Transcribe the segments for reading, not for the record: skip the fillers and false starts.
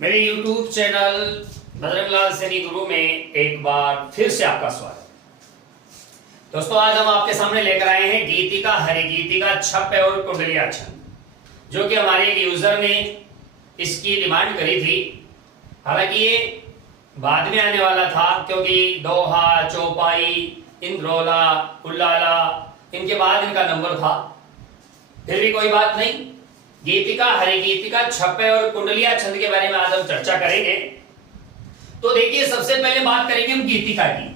मेरे YouTube channel Bajranglal Saini गुरु में एक बार फिर से आपका स्वागत। दोस्तों, आज हम आपके सामने लेकर आए हैं गीतिका हरिगीतिका छप्पे और कुंडलिया छंद, जो कि हमारे एक यूजर ने इसकी डिमांड करी थी। हालांकि ये बाद में आने वाला था, क्योंकि दोहा, चौपाई, इंद्रोला, उल्लाला इनके बाद इनका नंबर था। फिर भी कोई बात नहीं, गीतिका हरिगीतिका छप्पे और कुंडलिया छंद के बारे में आज हम चर्चा करेंगे। तो देखिए, सबसे पहले बात करेंगे हम गीतिका की।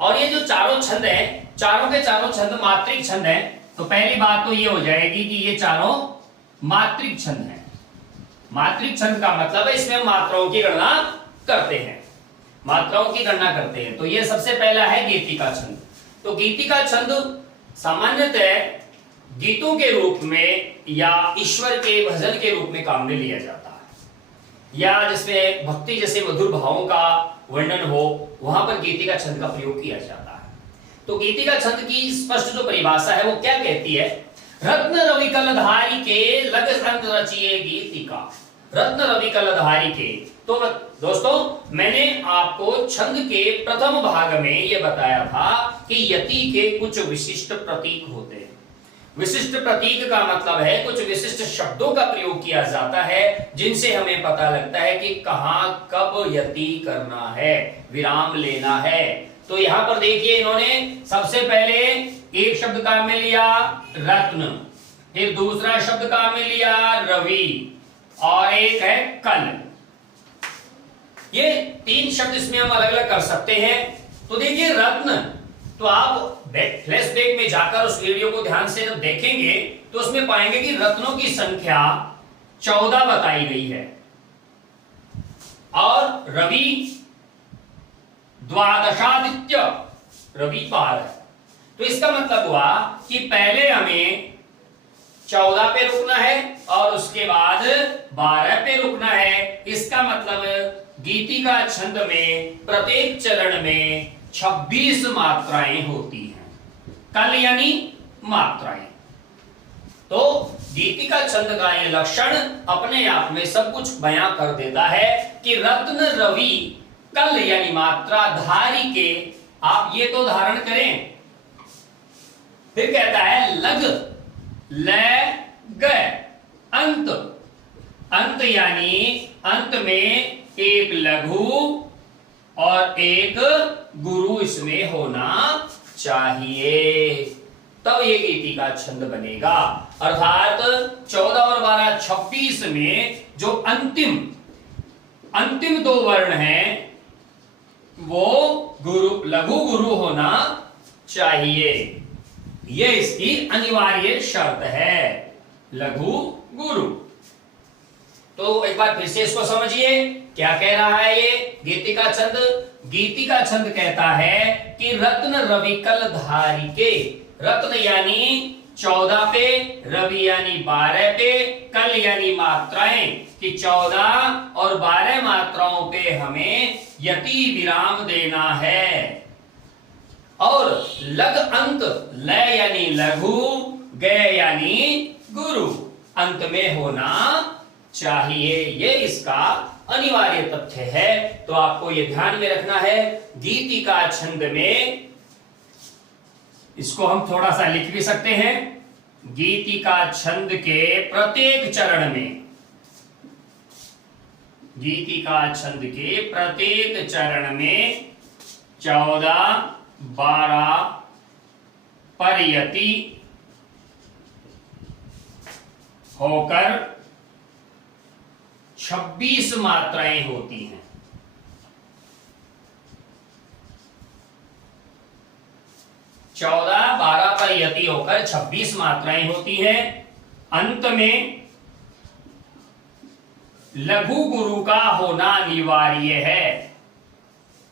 और ये जो चारों छंद हैं, चारों के चारों छंद मात्रिक छंद हैं। तो पहली बात तो ये हो जाएगी कि ये चारों मात्रिक छंद हैं। मात्रिक छंद का मतलब है इसमें मात्राओं की गणना करते हैं, मात्राओं की गणना करते हैं। तो ये सबसे पहला है गीतिका छंद। तो गीतिका छंद सामान्यतः गीतों के रूप में या ईश्वर के भजन के रूप में काम में लिया जाता है, या जिसमें भक्ति जैसे मधुर भावों का वर्णन हो, वहां पर गीतिका छंद का प्रयोग किया जाता है। तो गीतिका छंद की स्पष्ट जो परिभाषा है वो क्या कहती है? रत्न रवि कलधारी के लग संत रचिए गीतिका। रत्न रवि कलधारी के। तो दोस्तों, मैंने आपको छंद के प्रथम भाग में यह बताया था कि यति के कुछ विशिष्ट प्रतीक होते हैं। विशिष्ट प्रतीक का मतलब है कुछ विशिष्ट शब्दों का प्रयोग किया जाता है, जिनसे हमें पता लगता है कि कहां कब यति करना है, विराम लेना है। तो यहां पर देखिए, इन्होंने सबसे पहले एक शब्द काम में लिया रत्न, फिर दूसरा शब्द काम में लिया रवि, और एक है कल। ये तीन शब्द इसमें हम अलग अलग कर सकते हैं। तो देखिए, रत्न, तो आप फ्लैशबैक में जाकर उस वीडियो को ध्यान से जब देखेंगे तो उसमें पाएंगे कि रत्नों की संख्या 14 बताई गई है, और रवि द्वादशादित्य रवि पार है। तो इसका मतलब हुआ कि पहले हमें 14 पे रुकना है और उसके बाद 12 पे रुकना है। इसका मतलब गीतिका छंद में प्रत्येक चरण में 26 मात्राएं होती हैं। कल यानी मात्राएं। तो गीतिका छंद का यह लक्षण अपने आप में सब कुछ बयां कर देता है कि रत्न रवि कल यानी मात्रा धारी के आप ये तो धारण करें। फिर कहता है लग लय ग अंत। अंत यानी अंत में एक लघु और एक गुरु इसमें होना चाहिए, तब ये गीतिका छंद बनेगा। अर्थात 14 और 12 26 में जो अंतिम दो वर्ण हैं वो गुरु, लघु गुरु होना चाहिए। ये इसकी अनिवार्य शर्त है, लघु गुरु। तो एक बार फिर से इसको समझिए, क्या कह रहा है ये गीतिका छंद? गीतिका छंद कहता है कि रत्न रवि कल धारी के। रत्न यानी 14 पे, रवि यानी 12 पे, कल यानी मात्राएं कि 14 और 12 मात्राओं पे हमें यति विराम देना है। और लग अंत, लय यानी लघु, गय यानी गुरु, अंत में होना चाहिए। ये इसका अनिवार्य तथ्य है। तो आपको ये ध्यान में रखना है। गीतिका छंद में इसको हम थोड़ा सा लिख भी सकते हैं। गीतिका छंद के प्रत्येक चरण में, गीतिका छंद के प्रत्येक चरण में 14, 12 पर यति होकर 26 मात्राएं होती हैं। 14, 12 पर यति होकर 26 मात्राएं होती हैं। अंत में लघु गुरु का होना अनिवार्य है।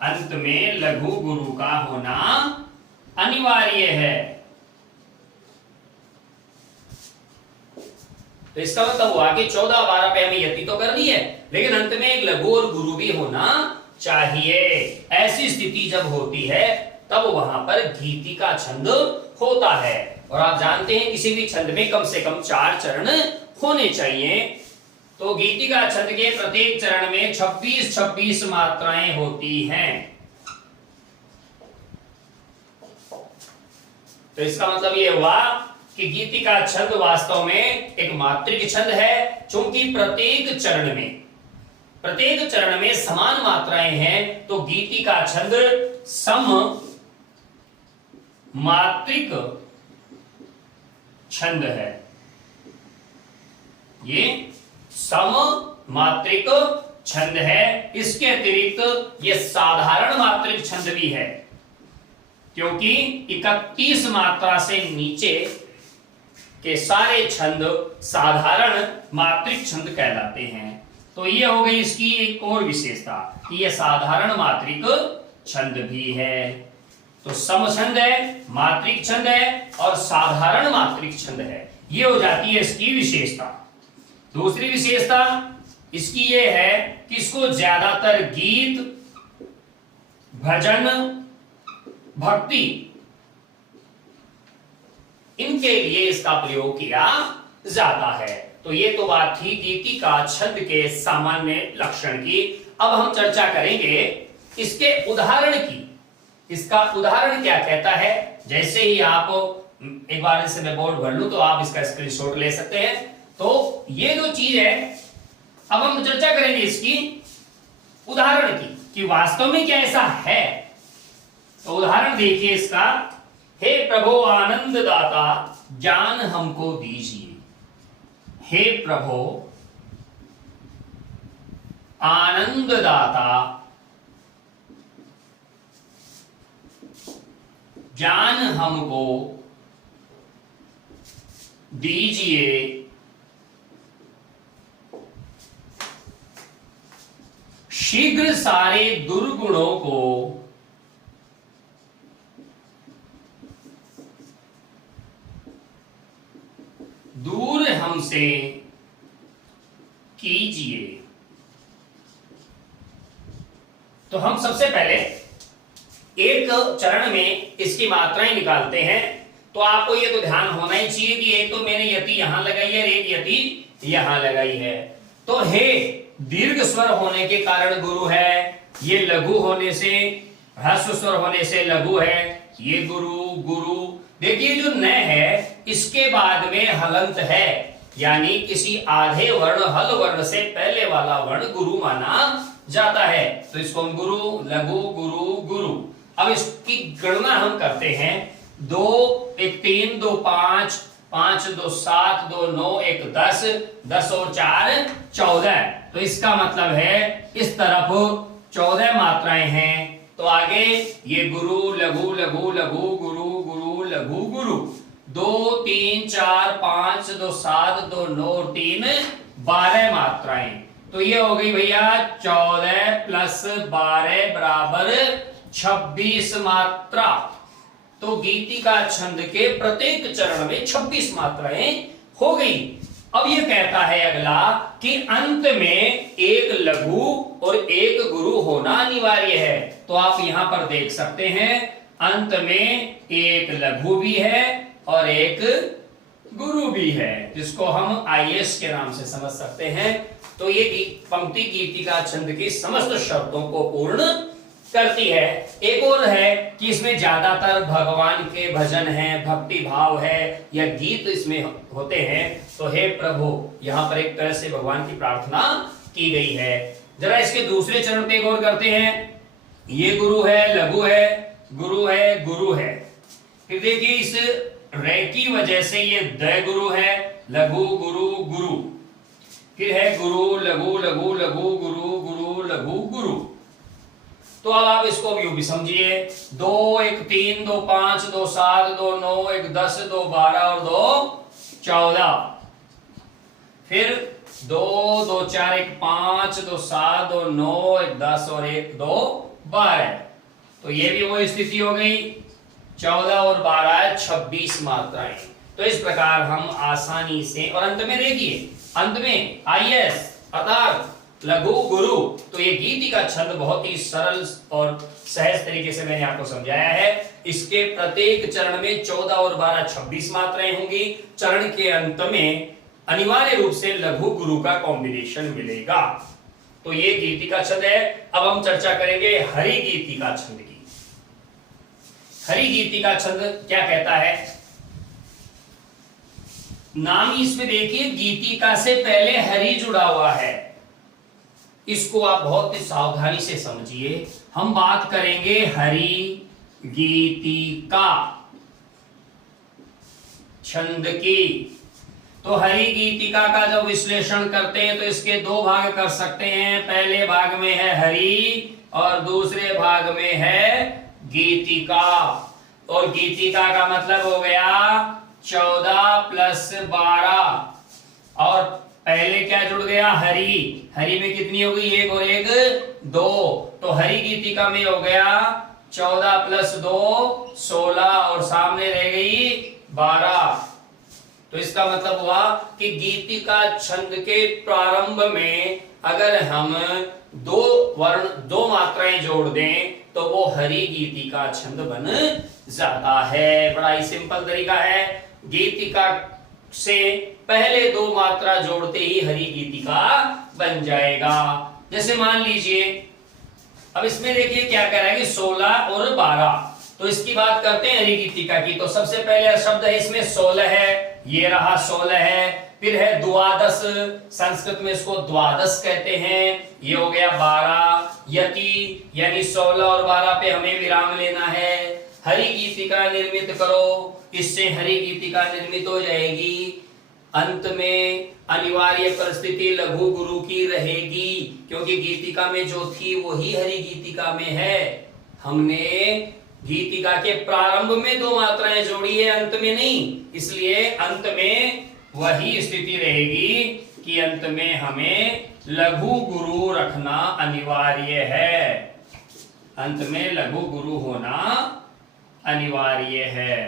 अंत में लघु गुरु का होना अनिवार्य है। तो इसका मतलब हुआ कि 14, 12 पे हमें यति तो करनी है, लेकिन अंत में एक लघु और गुरु भी होना चाहिए। ऐसी स्थिति जब होती है तब वहां पर गीतिका छंद होता है। और आप जानते हैं किसी भी छंद में कम से कम 4 चरण होने चाहिए। तो गीतिका छंद के प्रत्येक चरण में 26-26 मात्राएं होती हैं। तो इसका मतलब ये हुआ कि गीतिका छंद वास्तव में एक मात्रिक छंद है, क्योंकि प्रत्येक चरण में समान मात्राएं हैं, तो गीतिका छंद सम मात्रिक छंद है। ये सम मात्रिक छंद है। इसके अतिरिक्त ये साधारण मात्रिक छंद भी है, क्योंकि 31 मात्रा से नीचे के सारे छंद साधारण मात्रिक छंद कहलाते हैं। तो ये हो गई इसकी एक और विशेषता कि ये साधारण मात्रिक छंद भी है। तो सम छंद है, मात्रिक छंद है और साधारण मात्रिक छंद है। ये हो जाती है इसकी विशेषता। दूसरी विशेषता इसकी ये है कि इसको ज्यादातर गीत, भजन, भक्ति इनके लिए इसका प्रयोग किया जाता है। तो ये तो बात थी गीतिका छंद के सामान्य लक्षण की। अब हम चर्चा करेंगे इसके उदाहरण की। इसका उदाहरण क्या कहता है? जैसे ही आप एक बार इसे मैं बोर्ड भर लूं तो आप इसका स्क्रीनशॉट ले सकते हैं। तो ये जो चीज है, अब हम चर्चा करेंगे इसकी उदाहरण की कि वास्तव में क्या ऐसा है। तो उदाहरण देखिए इसका। हे प्रभु आनंद दाता ज्ञान हमको दीजिए। हे प्रभु आनंद दाता ज्ञान हमको दीजिए। शीघ्र सारे दुर्गुणों को दूर हमसे कीजिए। तो हम सबसे पहले एक चरण में इसकी मात्राएं निकालते हैं। तो आपको ये तो ध्यान होना ही चाहिए कि एक तो मैंने यति यहां लगाई है और एक यति यहां लगाई है। तो हे दीर्घ स्वर होने के कारण गुरु है, ये लघु होने से, ह्रस्व स्वर होने से लघु है, ये गुरु गुरु। देखिए जो न है इसके बाद में हलंत है, यानी किसी आधे वर्ण हल वर्ण से पहले वाला वर्ण गुरु माना जाता है। तो इसको हम गुरु, लघु, गुरु, गुरु। अब इसकी गणना हम करते हैं। 2 1 3 2 5 5 2 7 2 9 1 10 10 और 4 14। तो इसका मतलब है इस तरफ 14 मात्राएं हैं। तो आगे ये गुरु लघु लघु लघु गुरु गुरु लघु गुरु। 2 3 4 5 2 7 2 9 3 12 मात्राएं। तो ये हो गई भैया 14 प्लस 12 बराबर 26 मात्रा। तो गीतिका छंद के प्रत्येक चरण में 26 मात्राएं हो गई। अब ये कहता है अगला कि अंत में एक लघु और एक गुरु होना अनिवार्य है। तो आप यहां पर देख सकते हैं अंत में एक लघु भी है और एक गुरु भी है, जिसको हम आईएस के नाम से समझ सकते हैं। तो ये पंक्ति गीतिका छंद की समस्त शर्तों को पूर्ण करती है। एक और है कि इसमें ज्यादातर भगवान के भजन हैं, भक्ति भाव है या गीत इसमें होते हैं। तो हे प्रभु, यहाँ पर एक तरह से भगवान की प्रार्थना की गई है। जरा इसके दूसरे चरण पे गौर करते हैं। ये गुरु है, लघु है, गुरु है, गुरु है। फिर देखिए इस रे की वजह से ये द गुरु है, लघु गुरु गुरु। फिर है गुरु लघु लघु लघु गुरु गुरु लघु गुरु। तो अब आप इसको यूं भी समझिए। 2 1 3 2 5 2 7 2 9 1 10 2 12 और 2 14। फिर 2 2 4 1 5 2 7 2 9 1 10 और 1 2 12। तो ये भी वो स्थिति हो गई। 14 और 12 26 मात्राएं। तो इस प्रकार हम आसानी से, और अंत में देखिए अंत में आईएस अर्थात लघु गुरु। तो ये गीतिका छंद बहुत ही सरल और सहज तरीके से मैंने आपको समझाया है। इसके प्रत्येक चरण में 14 और 12 26 मात्राएं होंगी। चरण के अंत में अनिवार्य रूप से लघु गुरु का कॉम्बिनेशन मिलेगा। तो ये गीतिका छंद है। अब हम चर्चा करेंगे हरि गीतिका छंद की। हरि गीतिका छंद क्या कहता है? नाम इसमें देखिए, गीतिका से पहले हरि जुड़ा हुआ है। इसको आप बहुत ही सावधानी से समझिए। हम बात करेंगे हरि गीतिका छंद की। तो हरि गीतिका का जब विश्लेषण करते हैं तो इसके दो भाग कर सकते हैं। पहले भाग में है हरि और दूसरे भाग में है गीतिका। और गीतिका का मतलब हो गया 14 प्लस 12। और पहले क्या जुड़ गया? हरि। हरि में कितनी हो गई? 1 और 1 2। तो हरि गीतिका में हो गया 14 प्लस 2 16 और सामने रह गई 12। तो इसका मतलब हुआ कि गीतिका छंद के प्रारंभ में अगर हम दो वर्ण, दो मात्राएं जोड़ दें तो वो हरि गीतिका छंद बन जाता है। बड़ा ही सिंपल तरीका है। गीतिका से पहले दो मात्रा जोड़ते ही हरि गीतिका बन जाएगा। जैसे मान लीजिए, अब इसमें देखिए क्या कह रहा है कि 16 और 12। तो इसकी बात करते हैं हरि गीतिका की। तो सबसे पहले शब्द है इसमें 16 है, ये रहा 16 है। फिर है द्वादश, संस्कृत में इसको द्वादश कहते हैं, ये हो गया 12। यति यानी 16 और 12 पे हमें विराम लेना है। हरि गीतिका निर्मित करो, इससे हरि गीतिका निर्मित हो जाएगी। अंत में अनिवार्य परिस्थिति लघु गुरु की रहेगी, क्योंकि गीतिका में जो थी वही हरि गीतिका में है। हमने गीतिका के प्रारंभ में दो मात्राएं जोड़ी है, अंत में नहीं। इसलिए अंत में वही स्थिति रहेगी कि अंत में हमें लघु गुरु रखना अनिवार्य है। अंत में लघु गुरु होना अनिवार्य है।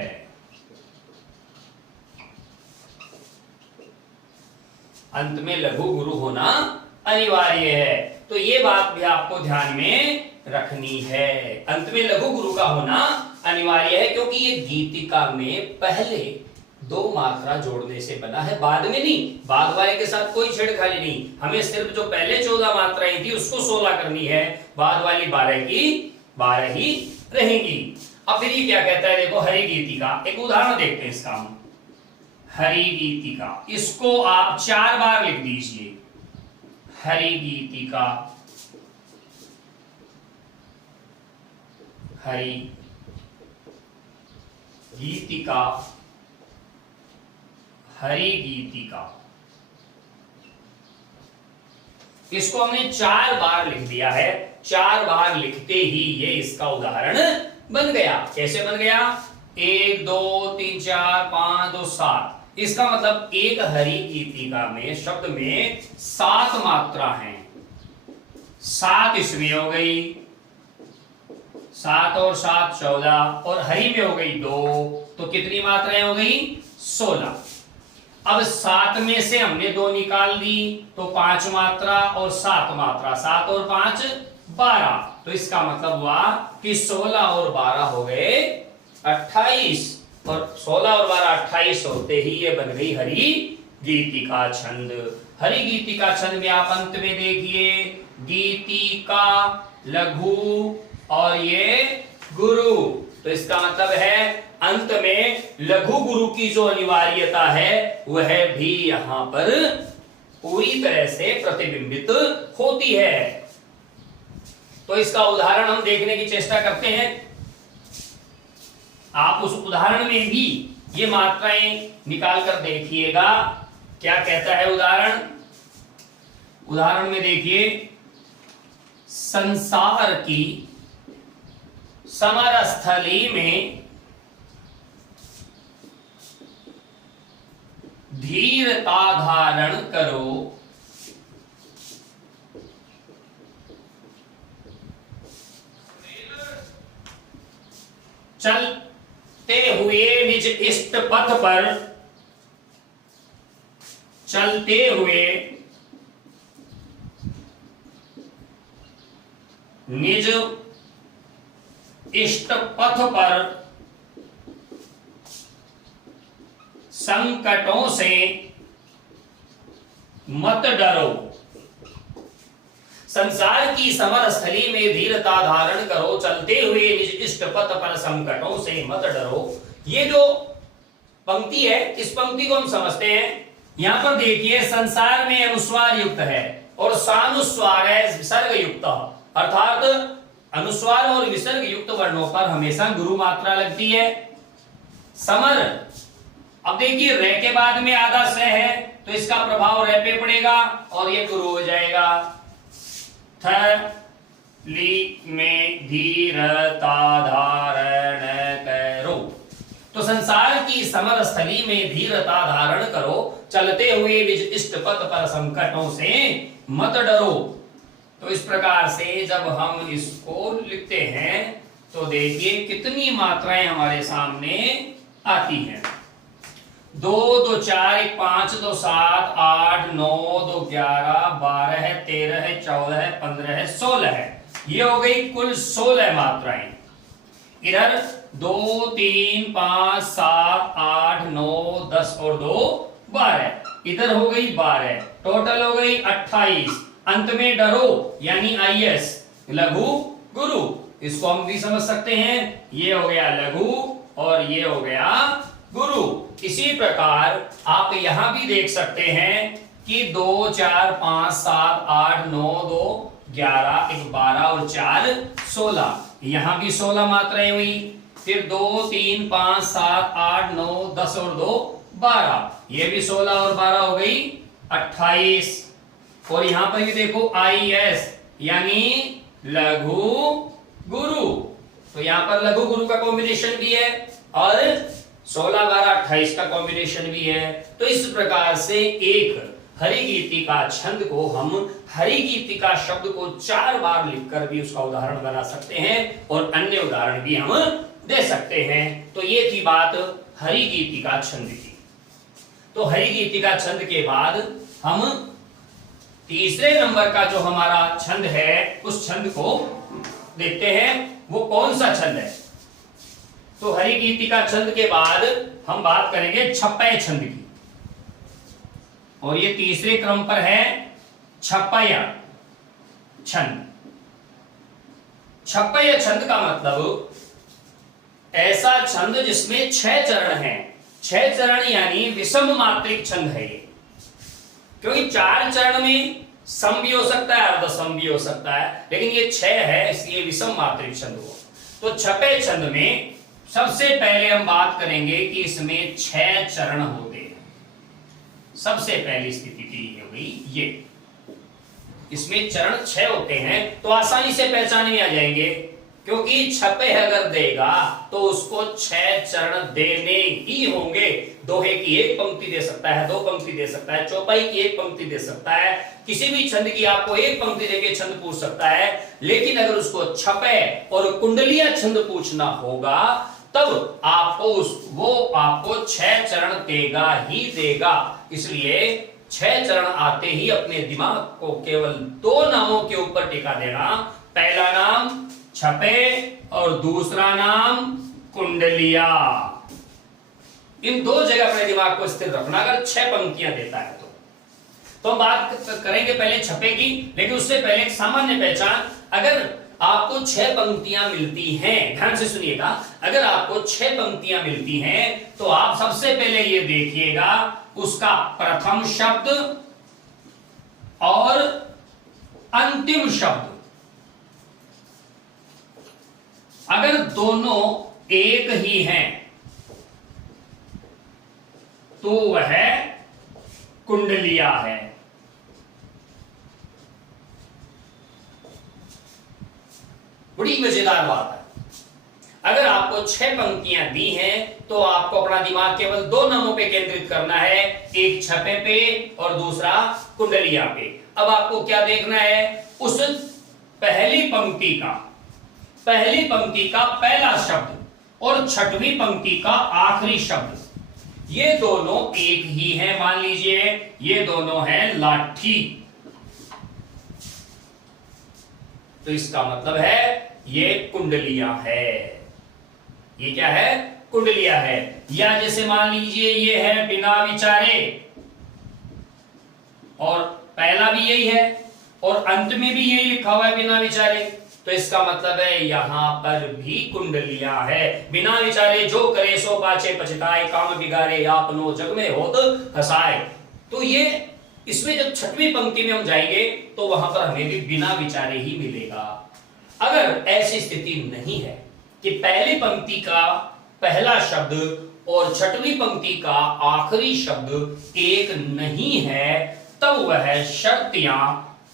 अंत में लघु गुरु होना अनिवार्य है। तो ये बात भी आपको ध्यान में रखनी है। अंत में लघु गुरु का होना अनिवार्य है, क्योंकि ये गीतिका में पहले दो मात्रा जोड़ने से बना है, बाद में नहीं। बाद वाले के साथ कोई छेड़खानी नहीं। हमें सिर्फ जो पहले 14 मात्राएं थी उसको 16 करनी है, बाद वाली 12 की 12 ही रहेंगी। अब फिर ये क्या कहता है? देखो हरि गीतिका, एक उदाहरण देखते हैं इसका हम। हरि गीतिका, इसको आप 4 बार लिख दीजिए। हरि गीतिका, हरि गीतिका, हरि गीतिका। इसको हमने 4 बार लिख दिया है। 4 बार लिखते ही ये इसका उदाहरण बन गया। कैसे बन गया? 1 2 3 4 5 2 7। इसका मतलब एक हरि गीतिका में शब्द में 7 मात्रा हैं। 7 इसमें हो गई, 7 और 7 14, और हरि में हो गई 2। तो कितनी मात्राएं हो गई? 16। अब 7 में से हमने 2 निकाल दी तो 5 मात्रा और 7 मात्रा, 7 और 5 12। तो इसका मतलब हुआ कि 16 और 12 हो गए 28, और 16 और 12 28 होते ही ये बन गई हरि गीतिका छंद। हरि गीतिका छंद में आप अंत में देखिए गीतिका, लघु और ये गुरु। तो इसका मतलब है अंत में लघु गुरु की जो अनिवार्यता है वह भी यहां पर पूरी तरह से प्रतिबिंबित होती है। तो इसका उदाहरण हम देखने की चेष्टा करते हैं। आप उस उदाहरण में भी ये मात्राएं निकाल कर देखिएगा क्या कहता है उदाहरण। उदाहरण में देखिए, संसार की समरस्थली में धीरता धारण करो, चलते हुए निज इष्ट पथ पर, चलते हुए निज इष्ट पथ पर संकटों से मत डरो। संसार की समर स्थली में धीरता धारण करो, चलते हुए निज इष्ट पथ पर संकटों से मत डरो। ये जो पंक्ति है, इस पंक्ति को हम समझते हैं। यहां पर देखिए, संसार में अनुस्वार युक्त है और सानुस्वार है विसर्ग युक्त, अर्थात अनुस्वार और विसर्ग युक्त वर्णों पर हमेशा गुरु मात्रा लगती है। समर, अब देखिए रे के बाद में आधा स है तो इसका प्रभाव रे पे पड़ेगा और ये गुरु हो जाएगा। थली में धीरता धारण करो, तो संसार की समर स्थली में धीरता धारण करो, चलते हुए निज इष्ट पथ पर संकटों से मत डरो। तो इस प्रकार से जब हम इसको लिखते हैं तो देखिए कितनी मात्राएं हमारे सामने आती हैं। 2 2 4 1 5 2 7 8 9 2 11 12 13 14 15 16 है। ये हो गई कुल 16 मात्राएं। इधर 2 3 5 7 8 9 10 और 2 12, इधर हो गई 12, टोटल हो गई 28। अंत में डरो यानी आईएस, लघु गुरु, इसको हम भी समझ सकते हैं। ये हो गया लघु और ये हो गया गुरु। इसी प्रकार आप यहां भी देख सकते हैं कि 2 4 5 7 8 9 2 11 1 12 और 4 16, यहां भी 16 मात्राएं हुई। फिर 2 3 5 7 8 9 10 और 2 12, ये भी 16 और 12 हो गई 28। और यहां पर भी देखो आई एस यानी लघु गुरु, तो यहां पर लघु गुरु का कॉम्बिनेशन भी है और 16 12 28 का कॉम्बिनेशन भी है। तो इस प्रकार से एक हरिगीतिका छंद को हम हरिगीतिका शब्द को 4 बार लिखकर भी उसका उदाहरण बना सकते हैं और अन्य उदाहरण भी हम दे सकते हैं। तो ये थी बात हरिगीतिका छंद की। तो हरिगीतिका छंद के बाद हम तीसरे नंबर का जो हमारा छंद है उस छंद को देखते हैं, वो कौन सा छंद है। तो हरिगीतिका छंद के बाद हम बात करेंगे छप्पय छंद की, और ये तीसरे क्रम पर है छप्पय छंद। छप्पय छंद का मतलब ऐसा छंद जिसमें 6 चरण हैं। 6 चरण यानी विषम मात्रिक छंद है ये, क्योंकि 4 चरण में सम भी हो सकता है अर्ध सम भी हो सकता है, लेकिन ये 6 है इसलिए विषम मात्रिक छंद हो। तो छपे छंद में सबसे पहले हम बात करेंगे कि इसमें 6 चरण होते हैं। सबसे पहली स्थिति होगी ये, इसमें चरण 6 होते हैं, तो आसानी से पहचान में आ जाएंगे, क्योंकि छपे अगर देगा तो उसको 6 चरण देने ही होंगे। दोहे की एक पंक्ति दे सकता है, 2 पंक्ति दे सकता है, चौपाई की एक पंक्ति दे सकता है, किसी भी छंद की आपको एक पंक्ति देके छंद पूछ सकता है। लेकिन अगर उसको छपे और कुंडलिया छंद पूछना होगा तब आपको 6 चरण देगा ही देगा। इसलिए 6 चरण आते ही अपने दिमाग को केवल 2 नामों के ऊपर टिका देना। पहला नाम छपे और दूसरा नाम कुंडलिया। इन 2 जगह अपने दिमाग को स्थिर रखना अगर 6 पंक्तियां देता है तो हम बात करेंगे पहले छपे की, लेकिन उससे पहले एक सामान्य पहचान। अगर आपको 6 पंक्तियां मिलती हैं, ध्यान से सुनिएगा, अगर आपको 6 पंक्तियां मिलती हैं तो आप सबसे पहले ये देखिएगा उसका प्रथम शब्द और अंतिम शब्द अगर दोनों एक ही हैं तो वह कुंडलिया है। बड़ी मजेदार बात है। अगर आपको 6 पंक्तियां दी हैं तो आपको अपना दिमाग केवल 2 नामों पे केंद्रित करना है, एक छपे पे और दूसरा कुंडलिया पे। अब आपको क्या देखना है, उस पहली पंक्ति का पहला शब्द और 6वीं पंक्ति का आखिरी शब्द, ये दोनों एक ही हैं। मान लीजिए ये दोनों हैं लाठी, तो इसका मतलब है ये कुंडलिया है। ये क्या है, कुंडलिया है। या जैसे मान लीजिए ये है बिना विचारे, और पहला भी यही है और अंत में भी यही लिखा हुआ है बिना विचारे, तो इसका मतलब है यहां पर भी कुंडलियां है। बिना विचारे जो करे सो पाछे पछताए, काम बिगाड़े आपनो जग में होत हंसाए। तो ये इसमें जब छठवीं पंक्ति में हम जाएंगे तो वहां पर हमें भी बिना विचारे ही मिलेगा। अगर ऐसी स्थिति नहीं है कि पहली पंक्ति का पहला शब्द और छठवीं पंक्ति का आखिरी शब्द एक नहीं है, तब वह शर्त या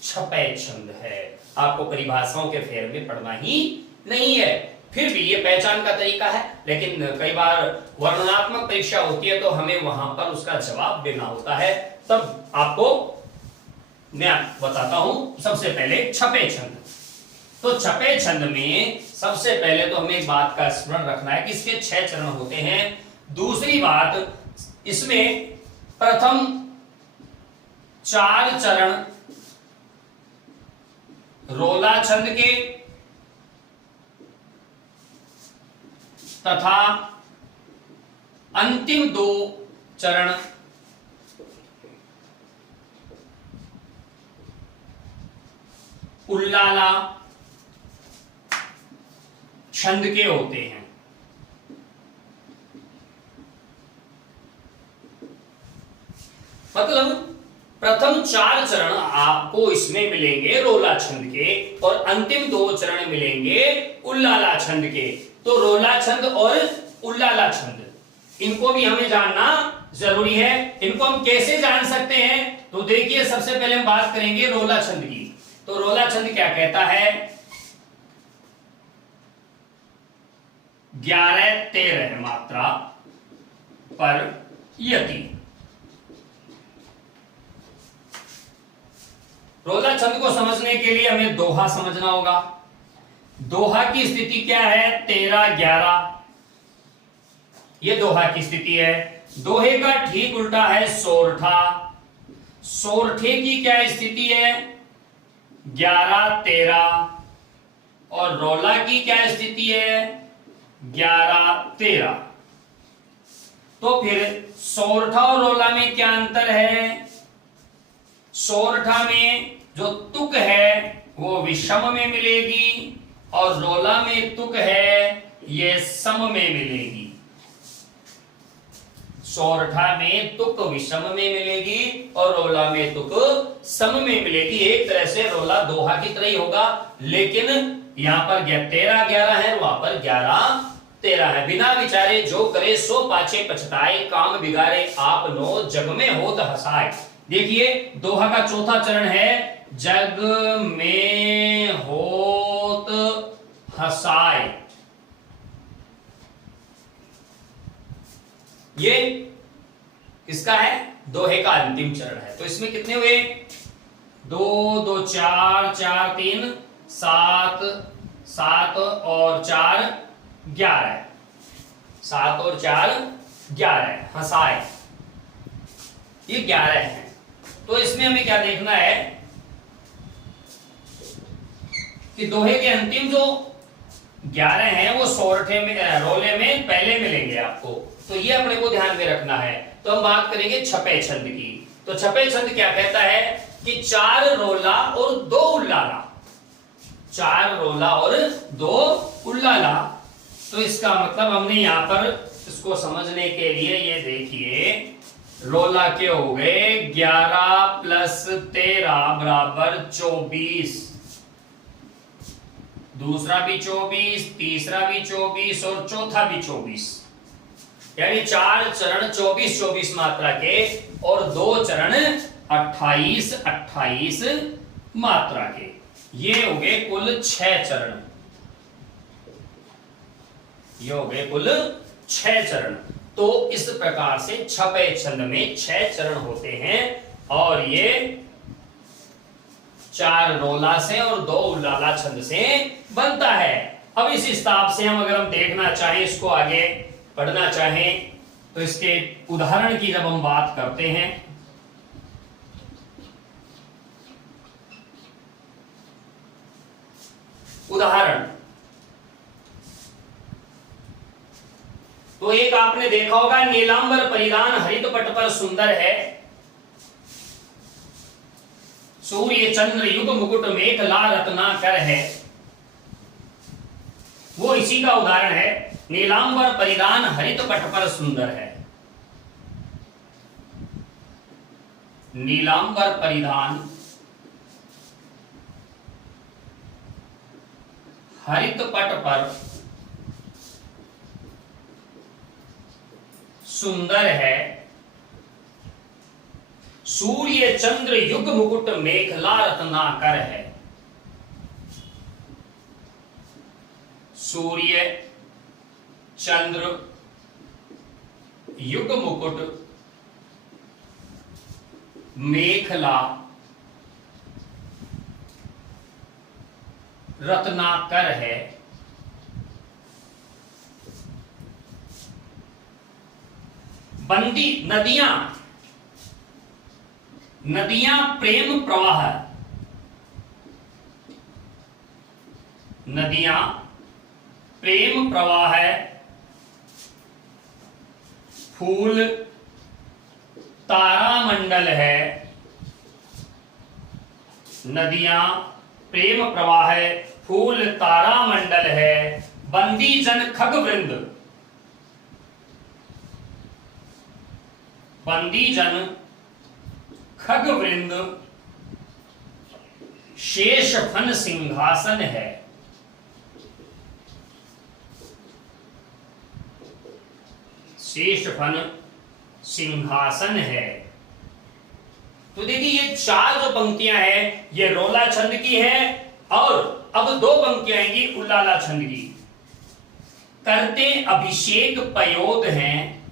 छपे छंद है। आपको परिभाषाओं के फेर में पढ़ना ही नहीं है। फिर भी ये पहचान का तरीका है, लेकिन कई बार वर्णनात्मक परीक्षा होती है तो हमें वहां पर उसका जवाब देना होता है, तब आपको मैं बताता हूं। सबसे पहले छपे छंद। तो छपे छंद में सबसे पहले तो हमें एक बात का स्मरण रखना है कि इसके 6 चरण होते हैं। दूसरी बात, इसमें प्रथम 4 चरण रोला छंद के तथा अंतिम 2 चरण उल्लाला छंद के होते हैं। मतलब प्रथम 4 चरण आपको इसमें मिलेंगे रोला छंद के और अंतिम 2 चरण मिलेंगे उल्लाला छंद के। तो रोला छंद और उल्लाला छंद, इनको भी हमें जानना जरूरी है। इनको हम कैसे जान सकते हैं? तो देखिए, सबसे पहले हम बात करेंगे रोला छंद की। तो रोला छंद क्या कहता है? 11-13 मात्रा पर यति। रोला छंद को समझने के लिए हमें दोहा समझना होगा। दोहा की स्थिति क्या है? 13-11, ये दोहा की स्थिति है। दोहे का ठीक उल्टा है सोरठा। सोरठे की क्या स्थिति है? 11-13। और रोला की क्या स्थिति है? 11-13। तो फिर सोरठा और रोला में क्या अंतर है? सोरठा में जो तुक है वो विषम में मिलेगी और रोला में तुक है ये सम में मिलेगी। सोरठा में तुक विषम में मिलेगी और रोला में तुक सम में मिलेगी। एक तरह से रोला दोहा की तरह ही होगा, लेकिन यहां पर 13-11 है, वहां पर 11-13 है। बिना विचारे जो करे सो पाछे पछताए, काम बिगाड़े आप नो जग में होत हंसाए। देखिए, दोहा का चौथा चरण है जग में होत हंसाए। ये किसका है? दोहे का अंतिम चरण है। तो इसमें कितने हुए? 2 2 4 4 3 7 7 और 4 11। 7 और 4 11 हंसाए, ये 11 है। तो इसमें हमें क्या देखना है कि दोहे के अंतिम जो 11 हैं वो सोरठे में रोले में पहले मिलेंगे आपको, तो ये अपने को ध्यान में रखना है। तो हम बात करेंगे छपे छंद की। तो छपे छंद क्या कहता है कि 4 रोला और 2 उल्लाला। 4 रोला और 2 उल्लाला। तो इसका मतलब हमने यहां पर इसको समझने के लिए ये देखिए, रोला के हो गए 11 + 13 = 24। दूसरा भी 24, तीसरा भी 24 और चौथा भी 24, यानी 4 चरण 24-24 मात्रा के और 2 चरण 28-28 मात्रा के। ये हो गए कुल 6 चरण। ये हो गए कुल 6 चरण। तो इस प्रकार से छपे छंद में 6 चरण होते हैं और ये 4 रोला से और 2 उल्लाला छंद से बनता है। अब इस हिसाब से हम अगर हम देखना चाहें, इसको आगे पढ़ना चाहें, तो इसके उदाहरण की जब हम बात करते हैं, उदाहरण तो एक आपने देखा होगा, नीलांबर परिधान हरित पट पर सुंदर है। सूर्य चंद्र युग मुकुट मेखला रत्नाकर है, वो इसी का उदाहरण है। नीलांबर परिधान हरित पट पर सुंदर है। नीलांबर परिधान हरित पट पर सुंदर है। सूर्य चंद्र युग मुकुट मेखला रत्नाकर है। सूर्य चंद्र युग मुकुट मेखला रत्नाकर है। बंदी नदियां, नदियां प्रेम प्रवाह, नदियां प्रेम प्रवाह है। फूल तारामंडल है। नदियां प्रेम प्रवाह है, फूल तारामंडल है। बंदी जन खगवृंद, बंदी जन खगवृंद शेष फन सिंहासन है। शेष फन सिंहासन है। तो देखिए ये चार जो पंक्तियां हैं ये रोला छंद की है, और अब दो पंक्तियां आएंगी उल्लाला छंद की। करते अभिषेक पयोद हैं,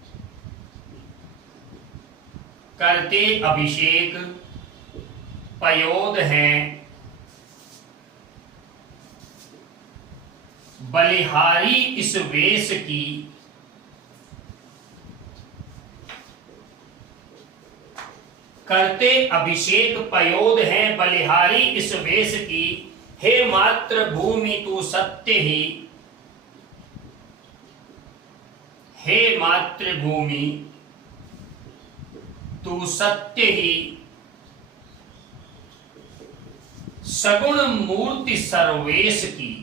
करते अभिषेक पयोद हैं। बलिहारी इस वेश की, करते अभिषेक पयोद हैं बलिहारी इस वेश की। हे मातृभूमि तू सत्य ही, हे मातृभूमि तू सत्य ही। सगुण मूर्ति सर्वेश की।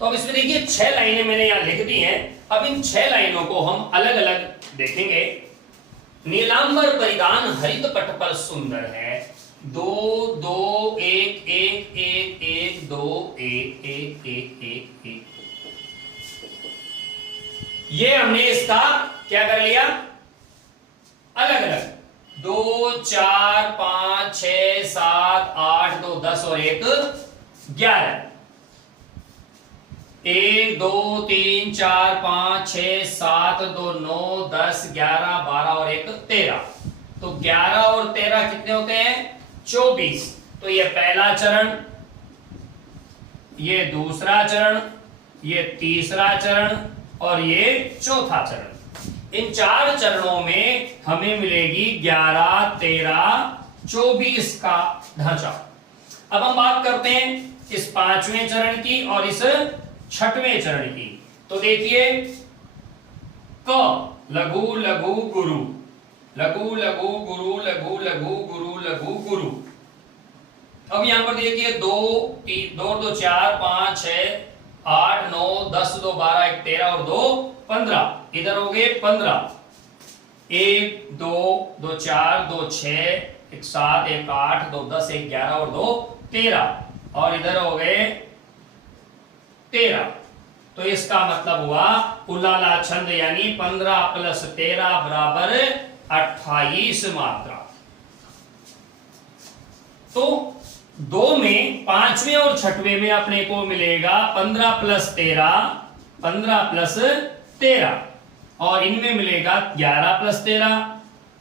तो अब इसमें देखिए 6 लाइनें मैंने यहां लिख दी हैं। अब इन 6 लाइनों को हम अलग अलग देखेंगे। नीलांबर परिधान हरित पट पर सुंदर है। 2 2 1 1 1 1 2 1 1 1 1 1। ये हमने इसका क्या कर लिया, अलग अलग। 2 4 5 6 7 8 2 10 और 1 11। 1 2 3 4 5 6 7 2 9 10 11 12 और 1 13। तो 11 और 13 कितने होते हैं, 24। तो ये पहला चरण, ये दूसरा चरण, ये तीसरा चरण और ये चौथा चरण। इन 4 चरणों में हमें मिलेगी 11 13 24 का ढांचा। अब हम बात करते हैं इस 5वें चरण की और इस 6वें चरण की। तो देखिए क लघु लघु गुरु, लघु लघु गुरु, लघु लघु गुरु, लघु गुरु। अब यहां पर देखिए 2 3 2 2 4 5 6 8 9 10 2 12 1 13 और 2 15। इधर हो गए 15। 1 2 2 4 2 6 1 7 1 8 2 10 1 11 और 2 13 और इधर हो गए 13। तो इसका मतलब हुआ उलाला छंद यानी 15 + 13 बराबर 28 मात्रा। तो 2 में 5वें और 6वें में अपने को मिलेगा 15 + 13, 15 + 13 और इनमें मिलेगा 11 + 13।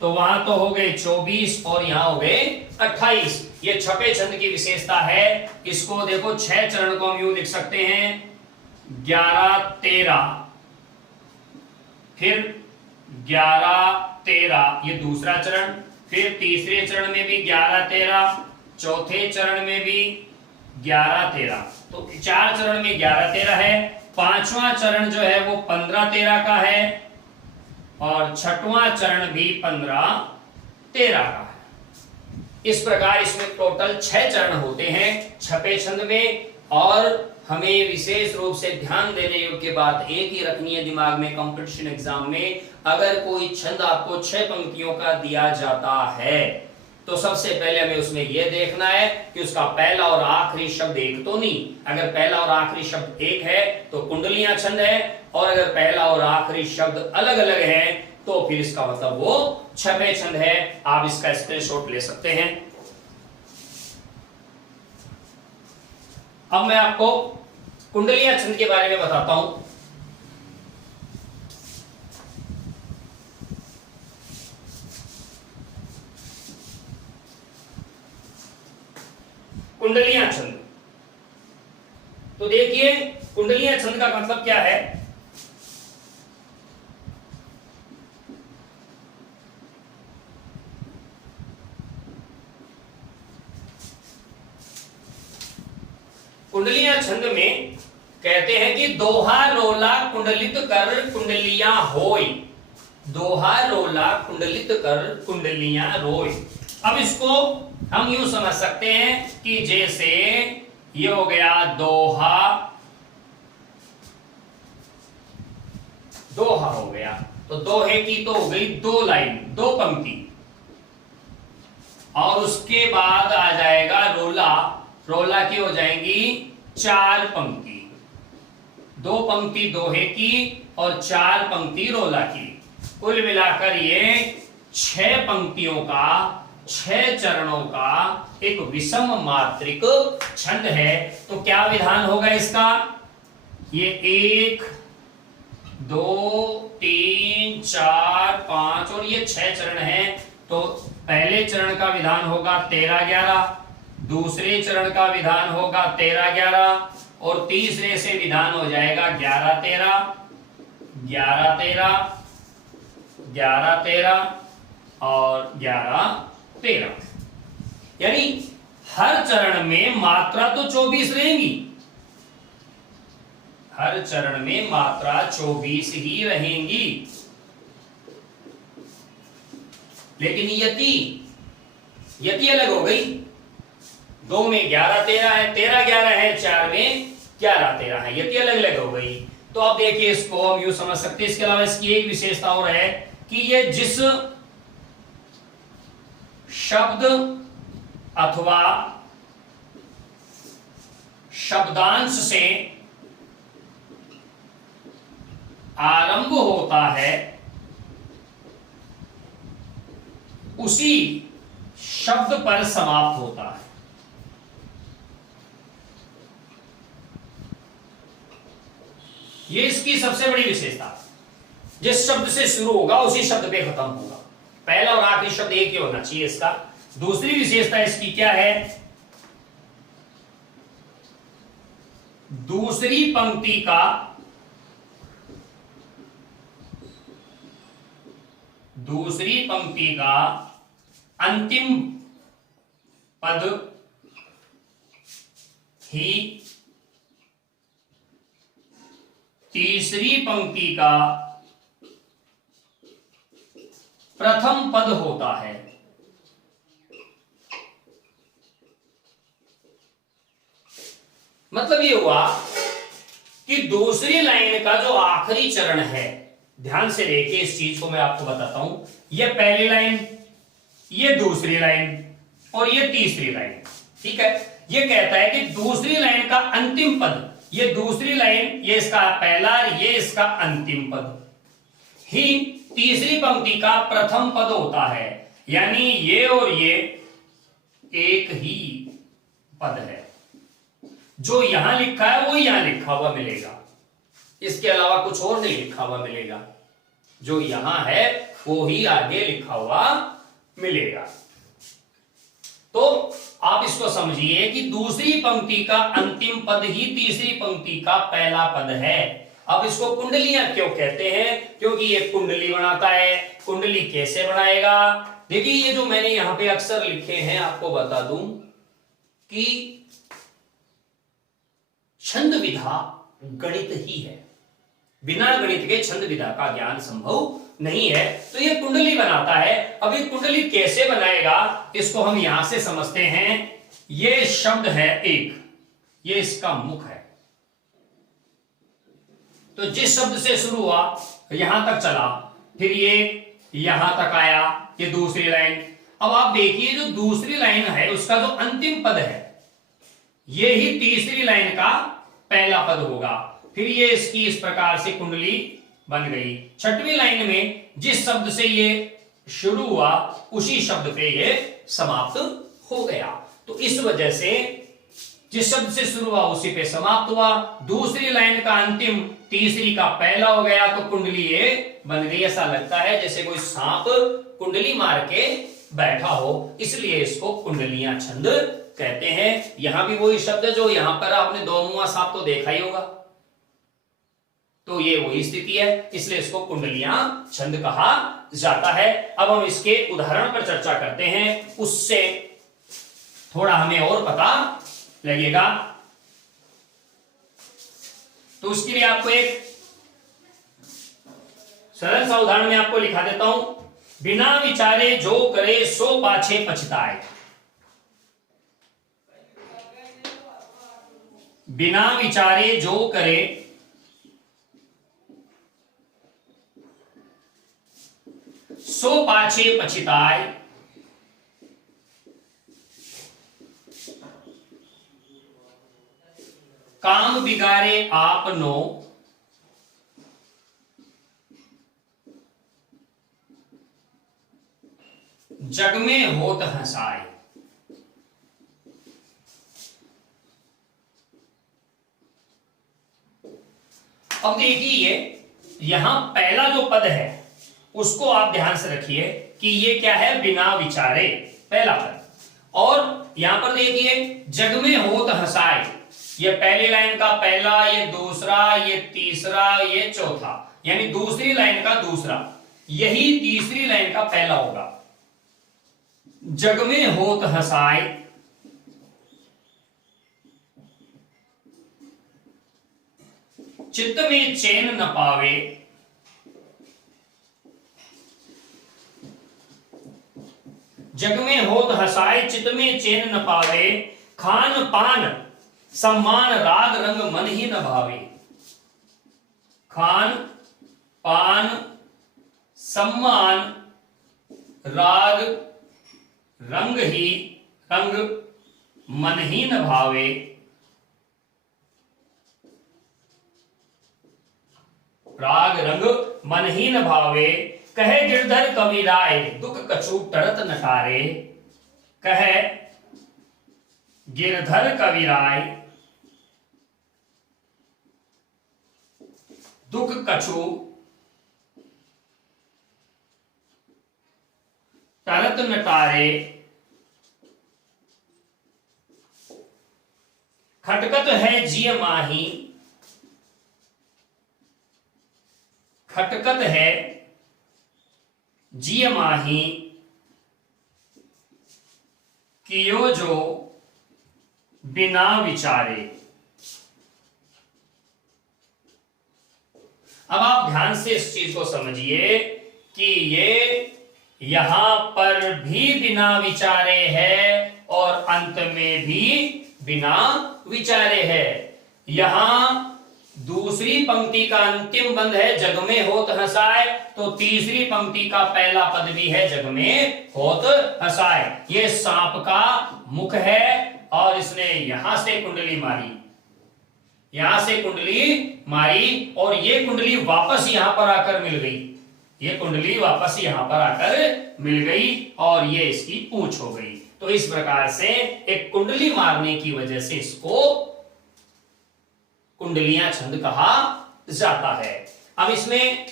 तो वहां तो हो गए 24 और यहां हो गए 28। ये 6वें छंद की विशेषता है। इसको देखो 6 चरण को हम यूं लिख सकते हैं 11 13, फिर 11 13 ये दूसरा चरण, फिर तीसरे चरण में भी 11 13, चौथे चरण में भी 11 13। तो 4 चरण में 11 13 है, पांचवा चरण जो है वो 15-13 का है और छठवां चरण भी 15-13 का है। इस प्रकार इसमें टोटल 6 चरण होते हैं छपे छंद में। और हमें विशेष रूप से ध्यान देने योग्य बात एक ही रखनी है दिमाग में, कंपटीशन एग्जाम में अगर कोई छंद आपको 6 पंक्तियों का दिया जाता है तो सबसे पहले हमें उसमें यह देखना है कि उसका पहला और आखिरी शब्द एक तो नहीं। अगर पहला और आखिरी शब्द एक है तो कुंडलियां छंद है, और अगर पहला और आखिरी शब्द अलग अलग है तो फिर इसका मतलब वो छपे छंद है। आप इसका स्क्रीनशॉट ले सकते हैं। अब मैं आपको कुंडलियां छंद के बारे में बताता हूं। कुंडलियां छंद, तो देखिए कुंडलियां छंद का मतलब क्या है। कुंडलियां छंद में कहते हैं कि दोहा रोला कुंडलित कर कुंडलियां होय, दोहा रोला कुंडलित कर कुंडलियां रोय। अब इसको हम यूं समझ सकते हैं कि जैसे ये हो गया दोहा, दोहा हो गया तो दोहे की तो हो गई 2 लाइन 2 पंक्ति, और उसके बाद आ जाएगा रोला, रोला की हो जाएंगी 4 पंक्ति, 2 पंक्ति दोहे की और 4 पंक्ति रोला की। कुल मिलाकर ये 6 पंक्तियों का 6 चरणों का एक विषम मात्रिक छंद है। तो क्या विधान होगा इसका, ये 1 2 3 4 5 और ये 6 चरण है। तो पहले चरण का विधान होगा 13-11, दूसरे चरण का विधान होगा 13-11 और तीसरे से विधान हो जाएगा 11-13 11-13 11-13 और 11-13। यानी हर चरण में मात्रा तो 24 रहेंगी, हर चरण में मात्रा 24 ही रहेंगी, लेकिन यति अलग हो गई। 2 में 11-13 है, 13-11 है, 4 में 11-13 है, यति अलग अलग हो गई। तो अब देखिए इसको हम यूं समझ सकते हैं। इसके अलावा इसकी एक विशेषता और है कि ये जिस शब्द अथवा शब्दांश से आरंभ होता है उसी शब्द पर समाप्त होता है। ये इसकी सबसे बड़ी विशेषता, जिस शब्द से शुरू होगा उसी शब्द पे खत्म होगा। पहला और आखिरी शब्द एक ही होना चाहिए इसका। दूसरी विशेषता इसकी क्या है, दूसरी पंक्ति का अंतिम पद ही तीसरी पंक्ति का प्रथम पद होता है। मतलब ये हुआ कि दूसरी लाइन का जो आखिरी चरण है, ध्यान से देखिए इस चीज को मैं आपको बताता हूं। ये पहली लाइन, ये दूसरी लाइन और ये तीसरी लाइन, ठीक है। ये कहता है कि दूसरी लाइन का अंतिम पद, ये दूसरी लाइन, ये इसका पहला, ये इसका अंतिम पद ही तीसरी पंक्ति का प्रथम पद होता है। यानी ये और ये एक ही पद है। जो यहां लिखा है वो यहां लिखा हुआ मिलेगा, इसके अलावा कुछ और नहीं लिखा हुआ मिलेगा। जो यहां है वो ही आगे लिखा हुआ मिलेगा। तो आप इसको समझिए कि दूसरी पंक्ति का अंतिम पद ही तीसरी पंक्ति का पहला पद है। अब इसको कुंडलियां क्यों कहते हैं, क्योंकि ये कुंडली बनाता है। कुंडली कैसे बनाएगा, देखिए ये जो मैंने यहां पे अक्षर लिखे हैं आपको बता दूं कि छंद विधा गणित ही है। बिना गणित के छंद विधा का ज्ञान संभव नहीं है। तो ये कुंडली बनाता है। अब ये कुंडली कैसे बनाएगा इसको हम यहां से समझते हैं। ये शब्द है एक, ये इसका मुख है। तो जिस शब्द से शुरू हुआ यहां तक चला, फिर ये यहां तक आया, ये दूसरी लाइन। अब आप देखिए जो दूसरी लाइन है उसका जो अंतिम पद है ये ही तीसरी लाइन का पहला पद होगा। फिर ये इसकी इस प्रकार से कुंडली बन गई। छठवीं लाइन में जिस शब्द से ये शुरू हुआ उसी शब्द पे ये समाप्त हो गया। तो इस वजह से जिस शब्द से शुरू हुआ उसी पे समाप्त हुआ। दूसरी लाइन का अंतिम तीसरी का पहला हो गया तो कुंडली ये बन गई। ऐसा लगता है जैसे कोई सांप कुंडली मार के बैठा हो, इसलिए इसको कुंडलियां छंद कहते हैं। यहां भी वही शब्द जो यहां पर आपने दो मुआ सांप तो देखा ही होगा, तो ये वही स्थिति है, इसलिए इसको कुंडलियां छंद कहा जाता है। अब हम इसके उदाहरण पर चर्चा करते हैं, उससे थोड़ा हमें और पता लगेगा। तो उसके लिए आपको एक सरल सा उदाहरण में आपको लिखा देता हूं। बिना विचारे जो करे सो पाछे पछताए। बिना विचारे जो करे सो पाछे पछताए। काम बिगाड़े आपनो जग में होत हंसाए। अब देखिए यहां पहला जो पद है उसको आप ध्यान से रखिए कि ये क्या है, बिना विचारे पहला पद। और यहां पर देखिए जग में होत हंसाए, ये पहली लाइन का पहला, ये दूसरा, ये तीसरा, ये चौथा, यानी दूसरी लाइन का दूसरा, यही तीसरी लाइन का पहला होगा। जग में होत हंसाए, चित्त में चैन न पावे, जग में होत हंसाए चित्त में चैन न पावे, खान पान सम्मान राग रंग मन ही न भावे। खान पान सम्मान राग रंग मन ही न भावे। राग रंग मन ही न भावे, कहे गिरधर कबीराय दुख कछु टरत न टारे। कहे गिरधर कबीराय दुख कछु टरत न टारे। खटकत है जिय माही, खटकत है जिय माही, कियो जो बिना विचारे। अब आप ध्यान से इस चीज को समझिए कि ये यहां पर भी बिना विचारे है और अंत में भी बिना विचारे है। यहां दूसरी पंक्ति का अंतिम बंद है जग में होत हंसाए, तो तीसरी पंक्ति का पहला पद भी है जग में होत हंसाए। ये सांप का मुख है और इसने यहां से कुंडली मारी, यहां से कुंडली मारी और ये कुंडली वापस यहां पर आकर मिल गई। ये कुंडली वापस यहां पर आकर मिल गई और ये इसकी पूंछ हो गई। तो इस प्रकार से एक कुंडली मारने की वजह से इसको कुंडलियां छंद कहा जाता है। अब इसमें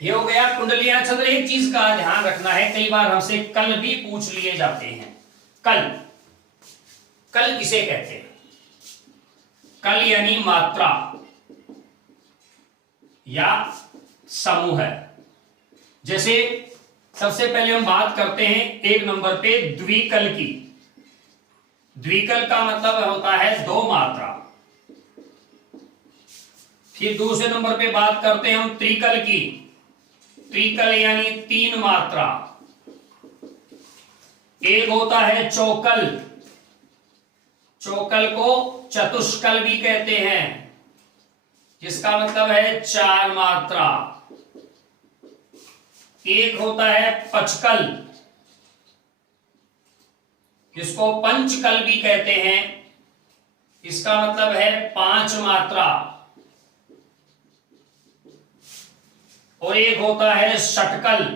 यह हो गया कुंडलियां छंद। एक चीज का ध्यान रखना है, कई बार हमसे कल भी पूछ लिए जाते हैं। कल, कल किसे कहते हैं? कल यानी मात्रा या समूह है। जैसे सबसे पहले हम बात करते हैं एक नंबर पे द्विकल की। द्विकल का मतलब होता है दो मात्रा। फिर दूसरे नंबर पे बात करते हैं हम त्रिकल की। त्रिकल यानी 3 मात्रा। एक होता है चौकल, चौकल को चतुष्कल भी कहते हैं, जिसका मतलब है 4 मात्रा। एक होता है पचकल, जिसको पंचकल भी कहते हैं, इसका मतलब है 5 मात्रा। और एक होता है षटकल,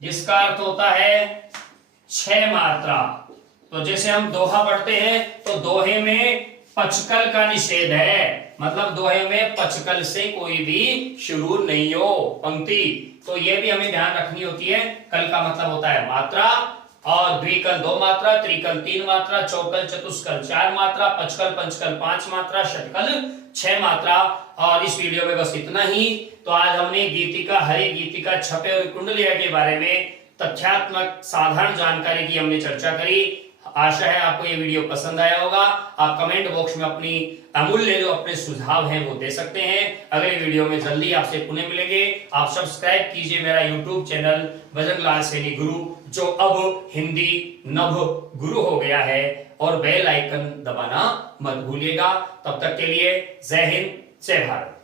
जिसका अर्थ होता है 6 मात्रा। तो जैसे हम दोहा पढ़ते हैं तो दोहे में पचकल का निषेध है, मतलब दोहे में पचकल से कोई भी शुरू नहीं हो पंक्ति। तो ये भी हमें ध्यान रखनी होती है। कल का मतलब होता है मात्रा, और द्विकल 2 मात्रा, त्रिकल 3 मात्रा, चौकल चतुष्कल 4 मात्रा, पचकल पंचकल 5 मात्रा, षटकल 6 मात्रा। और इस वीडियो में बस इतना ही। तो आज हमने गीतिका, हरि गीतिका, छपे और कुंडलिया के बारे में तथ्यात्मक साधारण जानकारी की हमने चर्चा करी। आशा है आपको ये वीडियो पसंद आया होगा। आप कमेंट बॉक्स में अपनी अमूल्य जो अपने सुझाव हैं वो दे सकते हैं। अगले वीडियो में जल्दी आपसे पुनः मिलेंगे। आप सब्सक्राइब कीजिए मेरा यूट्यूब चैनल बजरंगलाल सैनी गुरु, जो अब हिंदी नभ गुरु हो गया है, और बेल आइकन दबाना मत भूलिएगा। तब तक के लिए जय हिंद, जय भारत।